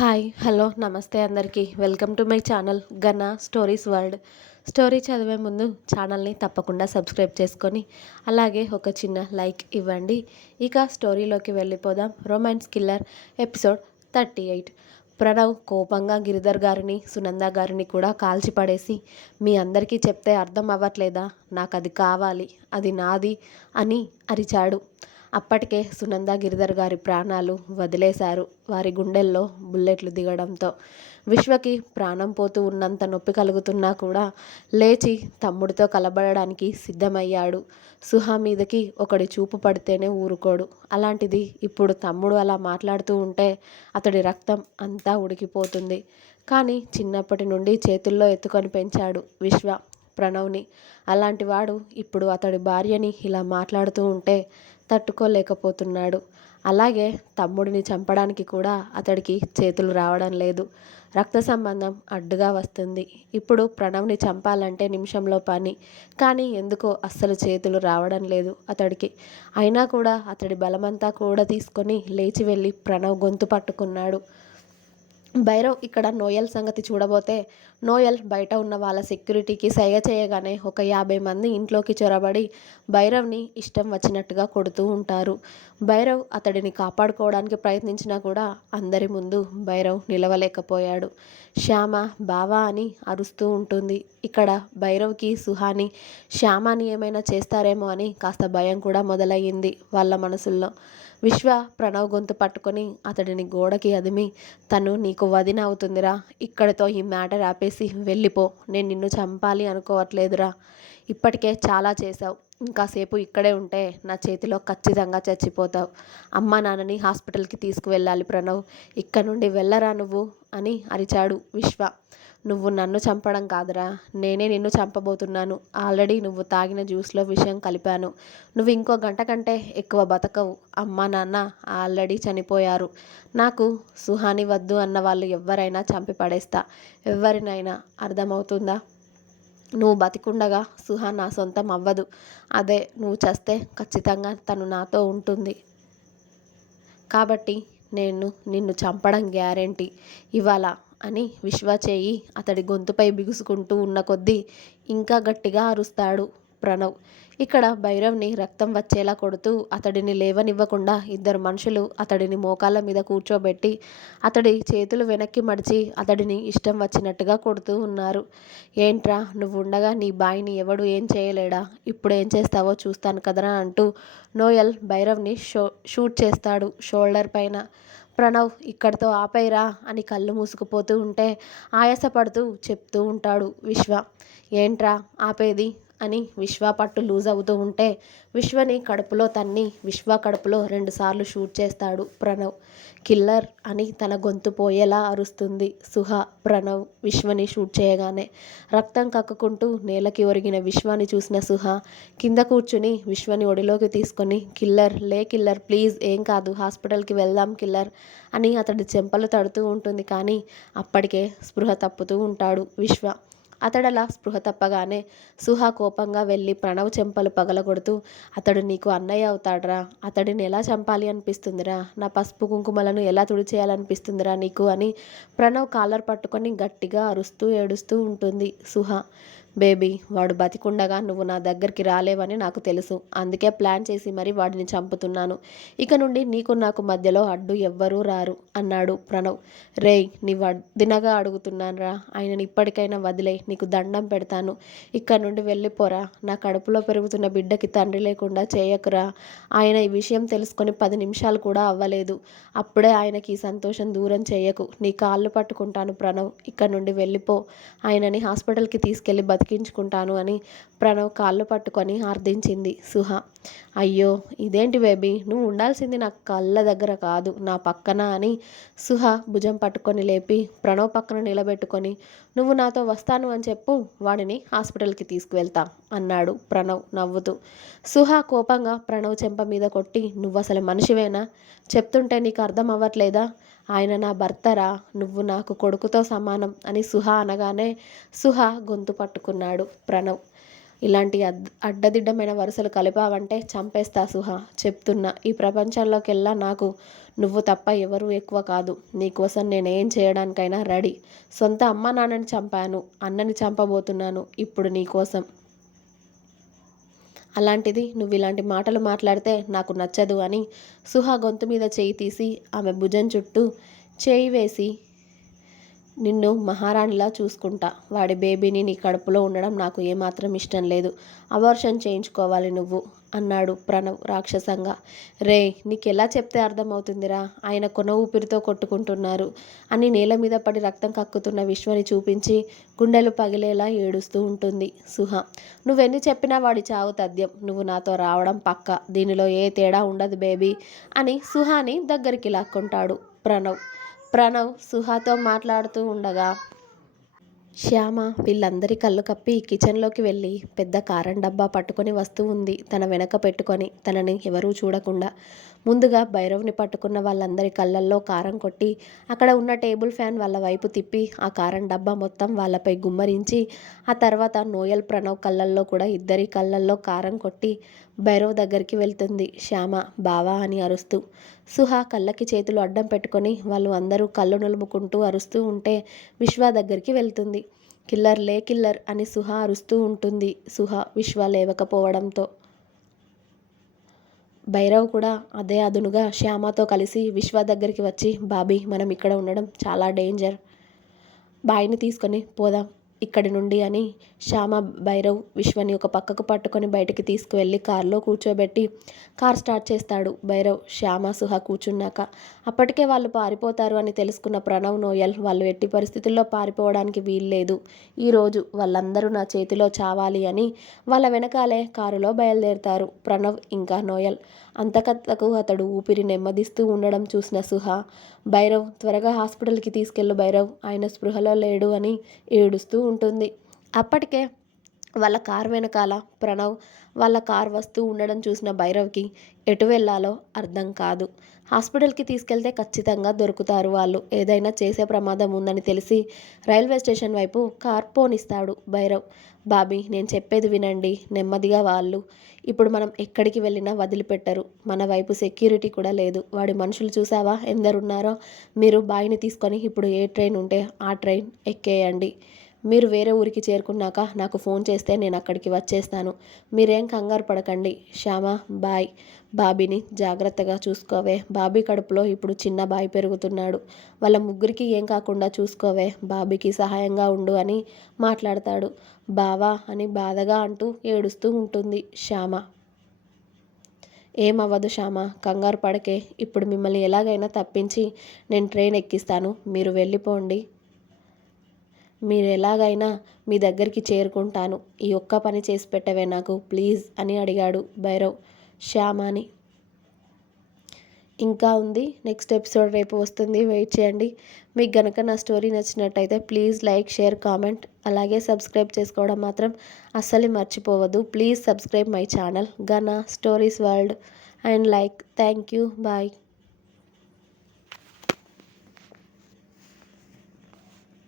Hi hello నమస్తే అందరికీ welcome to my channel గనా స్టోరీస్ వరల్డ్. స్టోరీ చదివే ముందు ఛానల్ని తప్పకుండా సబ్స్క్రైబ్ చేసుకొని అలాగే ఒక చిన్న లైక్ ఇవ్వండి. ఇక స్టోరీలోకి వెళ్ళిపోదాం. Romance killer episode 38. ప్రణవ్ కోపంగా గిరిధర్ గారిని సునంద గారిని కూడా కాల్చి పడేసి, మీ అందరికీ చెప్తే అర్థం అవ్వట్లేదా, నాకు అది కావాలి, అది నాది అని అరిచాడు. అప్పటికే సునంద గిరిధర్ గారి ప్రాణాలు వదిలేశారు. వారి గుండెల్లో బుల్లెట్లు దిగడంతో విశ్వకి ప్రాణం పోతూ ఉన్నంత నొప్పి కలుగుతున్నా కూడా లేచి తమ్ముడితో కలబడడానికి సిద్ధమయ్యాడు. సుహా మీదకి ఒకడి చూపు పడితేనే ఊరుకోడు. అలాంటిది ఇప్పుడు తమ్ముడు అలా మాట్లాడుతూ ఉంటే అతడి రక్తం అంతా ఉడికిపోతుంది. కానీ చిన్నప్పటి నుండి చేతుల్లో ఎత్తుకొని పెంచాడు విశ్వ ప్రణవ్ని. అలాంటి వాడు ఇప్పుడు అతడి భార్యని ఇలా మాట్లాడుతూ ఉంటే తట్టుకోలేకపోతున్నాడు. అలాగే తమ్ముడిని చంపడానికి కూడా అతడికి చేతులు రావడం లేదు. రక్త సంబంధం అడ్డుగా వస్తుంది. ఇప్పుడు ప్రణవ్ని చంపాలంటే నిమిషంలో పని. కానీ ఎందుకో అస్సలు చేతులు రావడం లేదు అతడికి. అయినా కూడా అతడి బలమంతా కూడా తీసుకొని లేచి వెళ్ళి ప్రణవ్ గొంతు పట్టుకున్నాడు. భైరవ్ ఇక్కడ నోయల్ సంగతి చూడబోతే నోయల్ బయట ఉన్న వాళ్ళ సెక్యూరిటీకి సైగ చేయగానే ఒక 50 మంది ఇంట్లోకి చొరబడి భైరవ్ని ఇష్టం వచ్చినట్టుగా కొడుతూ ఉంటారు. భైరవ్ అతడిని కాపాడుకోవడానికి ప్రయత్నించినా కూడా అందరి ముందు భైరవ్ నిలవలేకపోయాడు. శ్యామ బావా అని అరుస్తూ ఉంటుంది. ఇక్కడ భైరవ్కి సుహాని శ్యామని ఏమైనా చేస్తారేమో అని కాస్త భయం కూడా మొదలయ్యింది వాళ్ళ మనసుల్లో. విశ్వ ప్రణవ్ గొంతు పట్టుకొని అతడిని గోడకి అదిమి, తను నీకు వదిన అవుతుందిరా, ఇక్కడితో ఈ మ్యాటర్ ఆపేసి వెళ్ళిపో, నేను నిన్ను చంపాలి అనుకోవట్లేదురా, ఇప్పటికే చాలా చేశావు, ఇంకాసేపు ఇక్కడే ఉంటే నా చేతిలో ఖచ్చితంగా చచ్చిపోతావు, అమ్మా నాన్నని హాస్పిటల్కి తీసుకువెళ్ళాలి ప్రణవ్, ఇక్కడ నుండి వెళ్ళరా నువ్వు అని అరిచాడు విశ్వ. నువ్వు నన్ను చంపడం కాదురా, నేనే నిన్ను చంపబోతున్నాను. ఆల్రెడీ నువ్వు తాగిన జ్యూస్లో విషయం కలిపాను. నువ్వు ఇంకో గంట కంటే ఎక్కువ బతకవు. అమ్మా నాన్న ఆల్రెడీ చనిపోయారు. నాకు సుహాని వద్దు అన్న వాళ్ళు ఎవరైనా చంపి పడేస్తా, ఎవరినైనా. అర్థమవుతుందా? నువ్వు బతికుండగా సుహా నా సొంతం అవ్వదు. అదే నువ్వు చస్తే ఖచ్చితంగా తను నాతో ఉంటుంది. కాబట్టి నేను నిన్ను చంపడం గ్యారెంటీ ఇవాళ అని విశ్వ చేయి అతడి గొంతుపై బిగుసుకుంటూ ఉన్న కొద్దీ ఇంకా గట్టిగా అరుస్తాడు ప్రణవ్. ఇక్కడ భైరవ్ని రక్తం వచ్చేలా కొడుతూ అతడిని లేవనివ్వకుండా ఇద్దరు మనుషులు అతడిని మోకాళ్ళ మీద కూర్చోబెట్టి అతడి చేతులు వెనక్కి మడిచి అతడిని ఇష్టం వచ్చినట్టుగా కొడుతూ ఉన్నారు. ఏంట్రా, నువ్వు ఉండగా నీ బాయిని ఎవడు ఏం చేయలేడా, ఇప్పుడు ఏం చేస్తావో చూస్తాను కదరా అంటూ నోయల్ భైరవ్ని షూట్ చేస్తాడు షోల్డర్ పైన. ప్రణవ్ ఇక్కడితో ఆపైరా అని కళ్ళు మూసుకుపోతూ ఉంటే ఆయాసపడుతూ చెప్తూ ఉంటాడు విశ్వ. ఏంట్రా ఆపేది అని విశ్వ పట్టు లూజ్ అవుతూ ఉంటే విశ్వని కడుపులో తన్ని విశ్వ కడుపులో 2 సార్లు షూట్ చేస్తాడు ప్రణవ్. కిల్లర్ అని తన గొంతు పోయేలా అరుస్తుంది సుహ ప్రణవ్ విశ్వని షూట్ చేయగానే. రక్తం కక్కుకుంటూ నేలకి ఒరిగిన విశ్వాని చూసిన సుహ కింద కూర్చుని విశ్వని ఒడిలోకి తీసుకొని, కిల్లర్ లే కిల్లర్ ప్లీజ్, ఏం కాదు, హాస్పిటల్కి వెళ్దాం కిల్లర్ అని అతడి చెంపలు తడుతూ ఉంటుంది. కానీ అప్పటికే స్పృహ తప్పుతూ ఉంటాడు విశ్వ. అతడలా స్పృహ తప్పగానే సుహా కోపంగా వెళ్ళి ప్రణవ్ చెంపలు పగలగొడుతూ, అతడు నీకు అన్నయ్య అవుతాడ్రా, అతడిని ఎలా చంపాలి అనిపిస్తుందిరా, నా పసుపు కుంకుమలను ఎలా తుడిచేయాలనిపిస్తుందిరా నీకు అని ప్రణవ్ కాలర్ పట్టుకొని గట్టిగా అరుస్తూ ఏడుస్తూ ఉంటుంది సుహ. బేబీ, వాడు బతికుండగా నువ్వు నా దగ్గరికి రాలేవని నాకు తెలుసు. అందుకే ప్లాన్ చేసి మరీ వాడిని చంపుతున్నాను. ఇక నుండి నీకు నాకు మధ్యలో అడ్డు ఎవ్వరూ రారు అన్నాడు ప్రణవ్. రేయ్, నీ వదినగా అడుగుతున్నానురా, ఆయనని ఇప్పటికైనా వదిలే, నీకు దండం పెడతాను. ఇక్కడ నుండి వెళ్ళిపోరా, నా కడుపులో పెరుగుతున్న బిడ్డకి తండ్రి లేకుండా చేయకురా. ఆయన ఈ విషయం తెలుసుకొని 10 నిమిషాలు కూడా అవ్వలేదు. అప్పుడే ఆయనకి ఈ సంతోషం దూరం చేయకు. నీ కాళ్ళు పట్టుకుంటాను ప్రణవ్, ఇక్కడ నుండి వెళ్ళిపో. ఆయనని హాస్పిటల్కి తీసుకెళ్ళి బతికించుకుంటాను అని ప్రణవ్ కాళ్ళు పట్టుకొని ఆర్దించింది సుహ. అయ్యో ఇదేంటి బేబీ, నువ్వు ఉండాల్సింది నా కళ్ళ దగ్గర కాదు నా పక్కన అని సుహ భుజం పట్టుకొని లేపి ప్రణవ్ పక్కన నిలబెట్టుకొని, నువ్వు నాతో వస్తాను అని చెప్పు, వాడిని హాస్పిటల్కి తీసుకువెళ్తా అన్నాడు ప్రణవ్ నవ్వుతూ. సుహ కోపంగా ప్రణవ్ చెంప మీద కొట్టి, నువ్వు అసలు మనిషివేనా, చెప్తుంటే నీకు అర్థం అవ్వట్లేదా, ఆయన నా భర్తరా, నువ్వు నాకు కొడుకుతో సమానం అని సుహ అనగానే సుహ గొంతు పట్టుకున్నాడు ప్రణవ్. ఇలాంటి అడ్డదిడ్డమైన వరుసలు కలిపావంటే చంపేస్తా సుహా, చెప్తున్నా. ఈ ప్రపంచంలోకెల్లా నాకు నువ్వు తప్ప ఎవరూ ఎక్కువ కాదు. నీకోసం నేనేం చేయడానికైనా రెడీ. సొంత అమ్మ నాన్నని చంపాను, అన్నని చంపబోతున్నాను ఇప్పుడు నీకోసం. అలాంటిది నువ్వు ఇలాంటి మాటలు మాట్లాడితే నాకు నచ్చదు అని సుహా గొంతు మీద చేయి తీసి ఆమె భుజం చుట్టూ చేయి వేసి, నిన్ను మహారాణిలా చూసుకుంటా. వాడి బేబీని నీ కడుపులో ఉండడం నాకు ఏమాత్రం ఇష్టం లేదు. అబార్షన్ చేయించుకోవాలి నువ్వు అన్నాడు ప్రణవ్ రాక్షసంగా. రే, నీకెలా చెప్తే అర్థమవుతుందిరా, ఆయన కొన ఊపిరితో కొట్టుకుంటున్నారు అని నేల మీద పడి రక్తం కక్కుతున్న విశ్వని చూపించి గుండెలు పగిలేలా ఏడుస్తూ ఉంటుంది సుహ. నువ్వెన్ని చెప్పినా వాడి చావు తథ్యం. నువ్వు నాతో రావడం పక్క. దీనిలో ఏ తేడా ఉండదు బేబీ అని సుహాని దగ్గరికి లాక్కుంటాడు ప్రణవ్ సుహాతో మాట్లాడుతూ ఉండగా శ్యామ వీళ్ళందరి కళ్ళు కప్పి కిచెన్లోకి వెళ్ళి పెద్ద కారం డబ్బా పట్టుకొని వస్తూ ఉంది, తన వెనక పెట్టుకొని, తనని ఎవరూ చూడకుండా. ముందుగా భైరవ్ని పట్టుకున్న వాళ్ళందరి కళ్ళల్లో కారం కొట్టి అక్కడ ఉన్న టేబుల్ ఫ్యాన్ వాళ్ళ వైపు తిప్పి ఆ కారం డబ్బా మొత్తం వాళ్ళపై గుమ్మరించి ఆ తర్వాత నోయల్ ప్రణవ్ కళ్ళల్లో కూడా ఇద్దరి కళ్ళల్లో కారం కొట్టి భైరవ్ దగ్గరికి వెళ్తుంది శ్యామ బావా అని అరుస్తూ. సుహ కళ్ళకి చేతులు అడ్డం పెట్టుకొని వాళ్ళు అందరూ కళ్ళు నులుముకుంటూ అరుస్తూ ఉంటే విశ్వ దగ్గరికి వెళ్తుంది. కిల్లర్ అని సుహ అరుస్తూ ఉంటుంది. సుహ విశ్వ లేవకపోవడంతో భైరవ్ కూడా అదే అదునుగా శ్యామతో కలిసి విశ్వ దగ్గరికి వచ్చి, బాబీ మనం ఇక్కడ ఉండడం చాలా డేంజర్, బాయిని తీసుకొని పోదాం ఇక్కడి నుండి అని శ్యామ భైరవ్ విశ్వని ఒక పక్కకు పట్టుకొని బయటికి తీసుకువెళ్ళి కారులో కూర్చోబెట్టి కార్ స్టార్ట్ చేస్తాడు భైరవ్. శ్యామ సుహ కూర్చున్నాక అప్పటికే వాళ్ళు పారిపోతారు అని తెలుసుకున్న ప్రణవ్ నోయల్ వాళ్ళు ఎట్టి పరిస్థితుల్లో పారిపోవడానికి వీల్లేదు, ఈరోజు వాళ్ళందరూ నా చేతిలో చావాలి అని వాళ్ళ వెనకాలే కారులో బయలుదేరుతారు ప్రణవ్ ఇంకా నోయల్. అంతకత్తకు అతడు ఊపిరి నెమ్మదిస్తూ ఉండడం చూసిన సుహ, భైరవ్ త్వరగా హాస్పిటల్కి తీసుకెళ్ళు భైరవ్, ఆయన స్పృహలో లేడు అని ఏడుస్తూ ఉంటుంది. అప్పటికే వాళ్ళ కార్ వెనకాల ప్రణవ్ వాళ్ళ కార్ వస్తూ ఉండడం చూసిన భైరవ్కి ఎటు వెళ్ళాలో అర్థం కాదు. హాస్పిటల్కి తీసుకెళ్తే ఖచ్చితంగా దొరుకుతారు వాళ్ళు, ఏదైనా చేసే ప్రమాదం ఉందని తెలిసి రైల్వే స్టేషన్ వైపు కార్ పోనిస్తాడు భైరవ్. బాబీ నేను చెప్పేది వినండి నెమ్మదిగా, వాళ్ళు ఇప్పుడు మనం ఎక్కడికి వెళ్ళినా వదిలిపెట్టరు, మన వైపు సెక్యూరిటీ కూడా లేదు, వాడి మనుషులు చూసావా ఎందరున్నారో, మీరు బాయిని తీసుకొని ఇప్పుడు ఏ ట్రైన్ ఉంటే ఆ ట్రైన్ ఎక్కేయండి, మీరు వేరే ఊరికి చేరుకున్నాక నాకు ఫోన్ చేస్తే నేను అక్కడికి వచ్చేస్తాను, మీరేం కంగారు పడకండి. శ్యామ బాయ్, బాబీని జాగ్రత్తగా చూసుకోవే, బాబీ కడుపులో ఇప్పుడు చిన్న బాయ్ పెరుగుతున్నాడు, వాళ్ళ ముగ్గురికి ఏం కాకుండా చూసుకోవే, బాబీకి సహాయంగా ఉండు అని మాట్లాడతాడు. బావా అని బాధగా అంటూ ఏడుస్తూ ఉంటుంది శ్యామ. ఏమవ్వదు శ్యామ, కంగారు పడకే, ఇప్పుడు మిమ్మల్ని ఎలాగైనా తప్పించి నేను ట్రైన్ ఎక్కిస్తాను, మీరు వెళ్ళిపోండి, మీరు ఎలాగైనా మీ దగ్గరికి చేరుకుంటాను, ఈ ఒక్క పని చేసి పెట్టవే నాకు ప్లీజ్ అని అడిగాడు భైరవ్ శ్యామని. ఇంకా ఉంది, నెక్స్ట్ ఎపిసోడ్ రేపు వస్తుంది, వెయిట్ చేయండి. మీకు గనక నా స్టోరీ నచ్చినట్టయితే ప్లీజ్ లైక్ షేర్ కామెంట్ అలాగే సబ్స్క్రైబ్ చేసుకోవడం మాత్రం అస్సలు మర్చిపోవద్దు. ప్లీజ్ సబ్స్క్రైబ్ మై ఛానల్ గనా stories world and like. Thank you, bye.